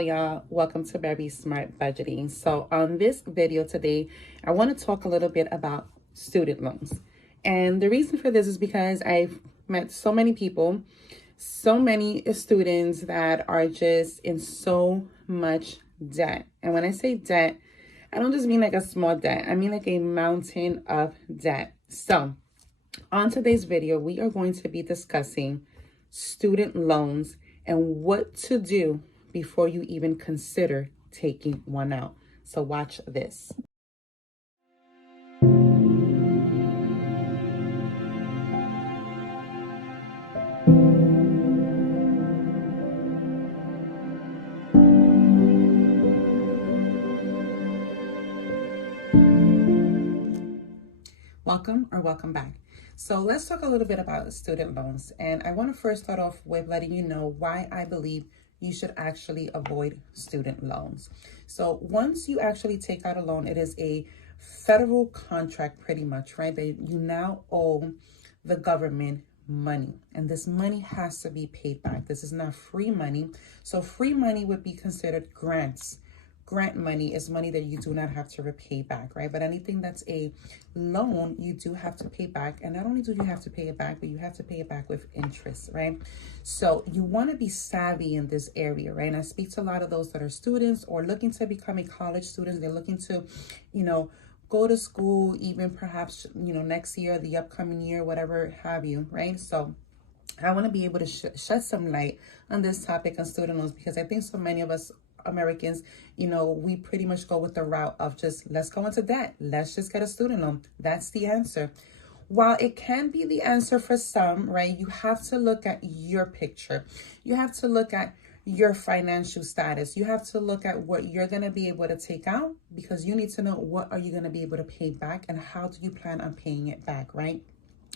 y'all, welcome to Very Smart Budgeting. So on this video today, I want to talk a little bit about student loans. And the reason for this is because I've met so many people, so many students that are just in so much debt. And when I say debt, I don't just mean like a small debt. I mean like a mountain of debt. So on today's video, we are going to be discussing student loans and what to do before you even consider taking one out. So watch this. Welcome back. So let's talk a little bit about student loans. And I want to first start off with letting you know why I believe you should actually avoid student loans. So once you actually take out a loan, it is a federal contract pretty much, right? That you now owe the government money, and this money has to be paid back. This is not free money. So free money would be considered grants. Grant money is money that you do not have to repay back, right? But anything that's a loan, you do have to pay back. And not only do you have to pay it back, but you have to pay it back with interest, right? So you want to be savvy in this area, right? And I speak to a lot of those that are students or looking to become a college student. They're looking to, go to school, even perhaps, next year, the upcoming year, whatever have you, right? So I want to be able to shed some light on this topic on student loans, because I think so many of us Americans, we pretty much go with the route of just, let's go into debt. Let's just get a student loan. That's the answer. While it can be the answer for some, right, you have to look at your picture. You have to look at your financial status. You have to look at what you're going to be able to take out, because you need to know what are you going to be able to pay back and how do you plan on paying it back, right?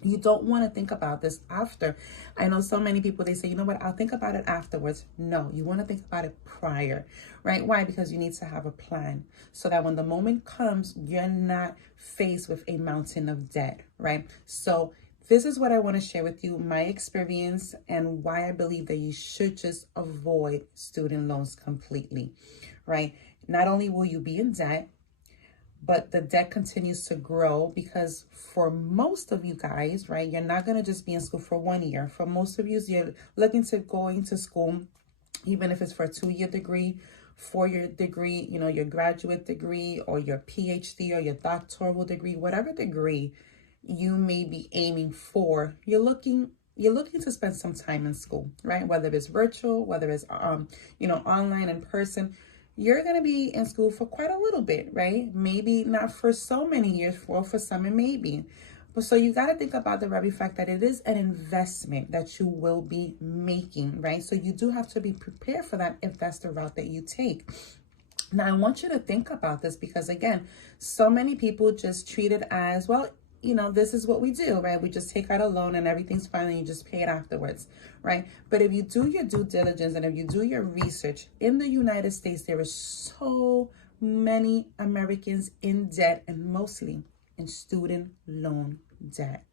You don't want to think about this after. I know so many people, they say, you know what, I'll think about it afterwards. No, you want to think about it prior, right? Why? Because you need to have a plan so that when the moment comes, you're not faced with a mountain of debt, right? So this is what I want to share with you, my experience, and why I believe that you should just avoid student loans completely, right? Not only will you be in debt, but the debt continues to grow, because for most of you guys, right, you're not going to just be in school for 1 year. For most of you, you're looking to going to school, even if it's for a 2-year degree, 4-year degree, your graduate degree, or your PhD, or your doctoral degree, whatever degree you may be aiming for, you're looking to spend some time in school, right? Whether it's virtual, whether it's, online, in person, you're going to be in school for quite a little bit, right? Maybe not for so many years, for some it may be. But so you got to think about the very fact that it is an investment that you will be making, right? So you do have to be prepared for that if that's the route that you take. Now, I want you to think about this, because again, so many people just treat it as, well, this is what we do, right? We just take out a loan and everything's fine and you just pay it afterwards, right? But if you do your due diligence and if you do your research, in the United States, there are so many Americans in debt, and mostly in student loan debt.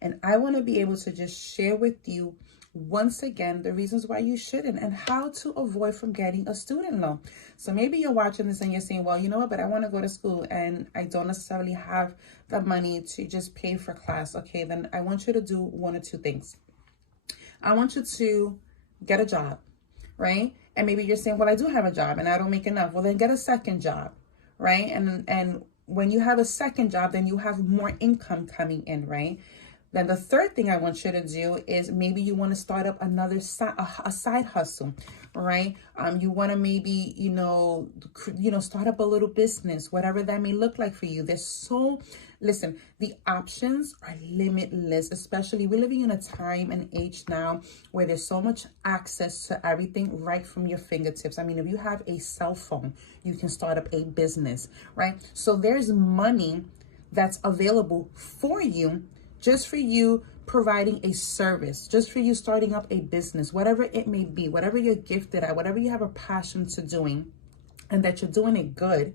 And I want to be able to just share with you once again the reasons why you shouldn't and how to avoid from getting a student loan. So maybe you're watching this and you're saying, well, you know what, but I want to go to school and I don't necessarily have the money to just pay for class. Okay, then I want you to do one or two things. I want you to get a job, right? And maybe you're saying, well, I do have a job and I don't make enough. Well, then get a second job, right? And when you have a second job, then you have more income coming in, right? Then the third thing I want you to do is maybe you want to start up another a side hustle, right? You want to maybe, start up a little business, whatever that may look like for you. Listen, the options are limitless, especially we're living in a time and age now where there's so much access to everything right from your fingertips. I mean, if you have a cell phone, you can start up a business, right? So there's money that's available for you, just for you providing a service, just for you starting up a business, whatever it may be, whatever you're gifted at, whatever you have a passion to doing, and that you're doing it good,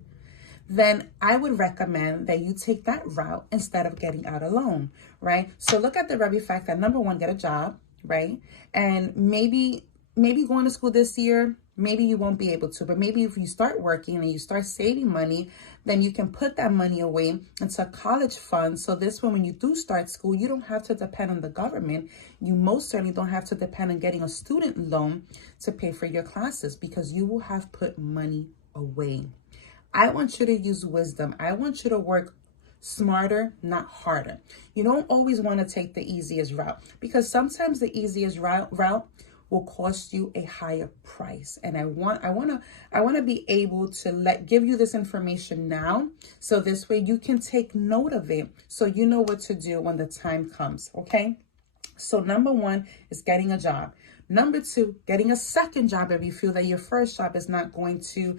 then I would recommend that you take that route instead of getting out a loan, right? So look at the very fact that, number one, get a job, right? And maybe going to school this year, maybe you won't be able to, but maybe if you start working and you start saving money, then you can put that money away into a college fund. So this way, when you do start school, you don't have to depend on the government. You most certainly don't have to depend on getting a student loan to pay for your classes, because you will have put money away. I want you to use wisdom. I want you to work smarter, not harder. You don't always want to take the easiest route, because sometimes the easiest route will cost you a higher price. And I want to be able to give you this information now, so this way you can take note of it, so you know what to do when the time comes. Okay. So number 1 is getting a job. Number 2, getting a second job if you feel that your first job is not going to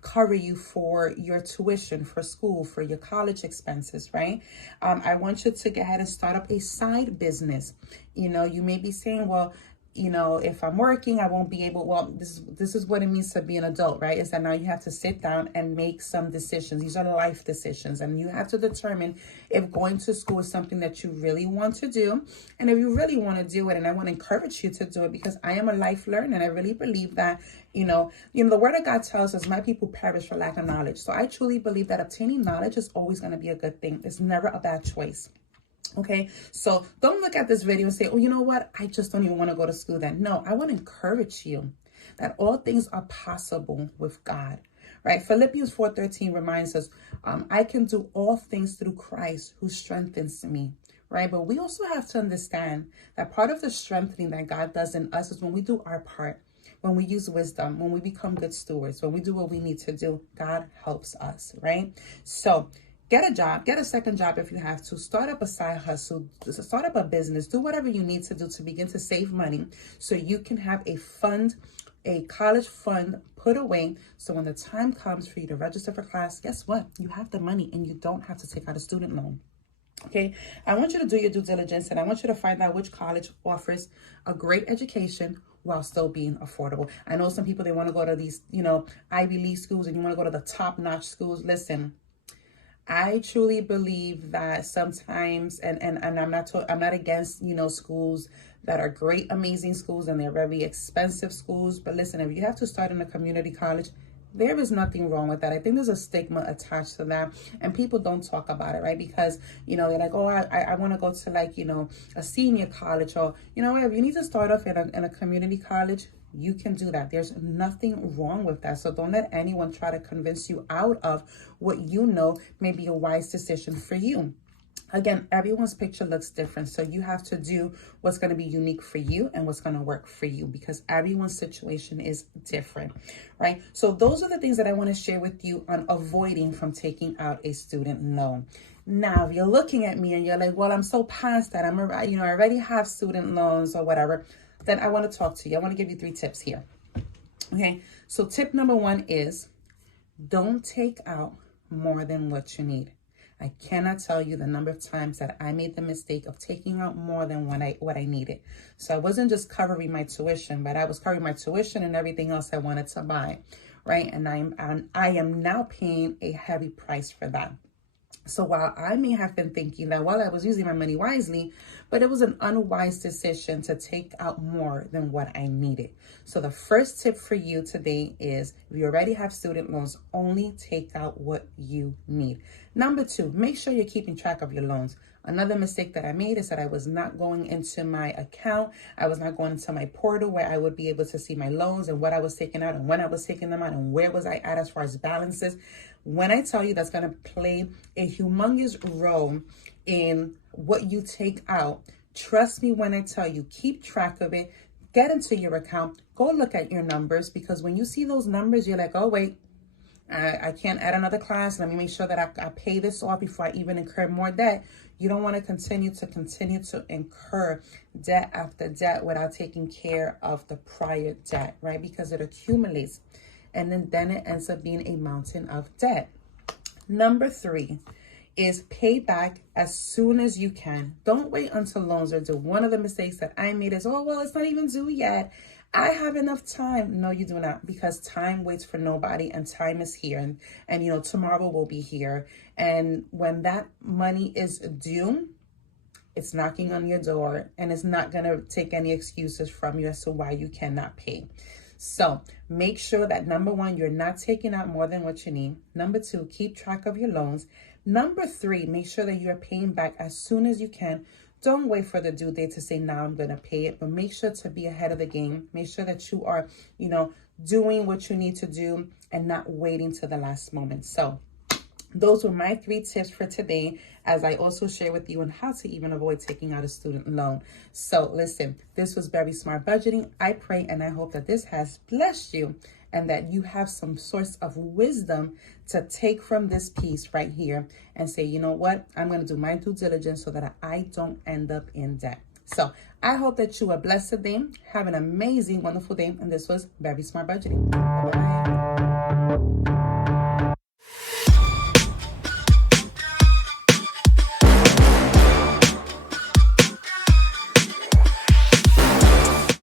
cover you for your tuition, for school, for your college expenses, right? I want you to go ahead and start up a side business. You know, you may be saying, well, you know, if I'm working, I won't be able, well, this is what it means to be an adult, right? Is that now you have to sit down and make some decisions. These are life decisions, and you have to determine if going to school is something that you really want to do. And if you really want to do it, and I want to encourage you to do it, because I am a life learner, and I really believe that, you know, the word of God tells us, my people perish for lack of knowledge. So I truly believe that obtaining knowledge is always going to be a good thing. It's never a bad choice. Okay, so don't look at this video and say, oh, you know what? I just don't even want to go to school then. No, I want to encourage you that all things are possible with God, right? Philippians 4:13 reminds us, I can do all things through Christ who strengthens me, right? But we also have to understand that part of the strengthening that God does in us is when we do our part, when we use wisdom, when we become good stewards, when we do what we need to do. God helps us, right? So get a job, get a second job if you have to, start up a side hustle, start up a business, do whatever you need to do to begin to save money, so you can have a fund, a college fund put away. So when the time comes for you to register for class, guess what? You have the money and you don't have to take out a student loan. Okay, I want you to do your due diligence, and I want you to find out which college offers a great education while still being affordable. I know some people, they want to go to these, you know, Ivy League schools, and you want to go to the top-notch schools. Listen, I truly believe that sometimes, and I'm not against, you know, schools that are great, amazing schools, and they're very expensive schools. But listen, if you have to start in a community college, there is nothing wrong with that. I think there's a stigma attached to that, and people don't talk about it, right? Because, you know, they're like, oh, I want to go to, like, you know, a senior college, or, you know, if you need to start off in a community college, you can do that. There's nothing wrong with that. So don't let anyone try to convince you out of what you know may be a wise decision for you. Again, everyone's picture looks different. So you have to do what's going to be unique for you and what's going to work for you, because everyone's situation is different, right? So those are the things that I want to share with you on avoiding from taking out a student loan. Now, if you're looking at me and you're like, well, I'm so past that, I already have student loans or whatever, then I want to talk to you. I want to give you 3 tips here. Okay, so tip number 1 is don't take out more than what you need. I cannot tell you the number of times that I made the mistake of taking out more than what I needed. So I wasn't just covering my tuition, but I was covering my tuition and everything else I wanted to buy, right? And I am now paying a heavy price for that. So while I may have been thinking that, well, I was using my money wisely, but it was an unwise decision to take out more than what I needed. So the first tip for you today is, if you already have student loans, only take out what you need. Number 2, make sure you're keeping track of your loans. Another mistake that I made is that I was not going into my account. I was not going into my portal where I would be able to see my loans and what I was taking out and when I was taking them out and where was I at as far as balances. When I tell you, that's going to play a humongous role in what you take out. Trust me when I tell you, keep track of it. Get into your account. Go look at your numbers, because when you see those numbers, you're like, oh, wait, I can't add another class. Let me make sure that I pay this off before I even incur more debt. You don't want to continue to incur debt after debt without taking care of the prior debt, right? Because it accumulates, and then it ends up being a mountain of debt. Number 3 is pay back as soon as you can. Don't wait until loans are due. One of the mistakes that I made is, oh, well, it's not even due yet, I have enough time. No, you do not, because time waits for nobody, and time is here, and you know, tomorrow will be here. And when that money is due, it's knocking on your door, and it's not going to take any excuses from you as to why you cannot pay. So make sure that number one, you're not taking out more than what you need. Number two, keep track of your loans. Number three, make sure that you're paying back as soon as you can. Don't wait for the due date to say, now I'm going to pay it, but make sure to be ahead of the game. Make sure that you are, doing what you need to do and not waiting to the last moment. So those were my 3 tips for today, as I also share with you on how to even avoid taking out a student loan. So listen, this was Very Smart Budgeting. I pray and I hope that this has blessed you and that you have some source of wisdom to take from this piece right here and say, you know what, I'm going to do my due diligence so that I don't end up in debt. So I hope that you are blessed today. Have an amazing, wonderful day. And this was Very Smart Budgeting. Bye-bye.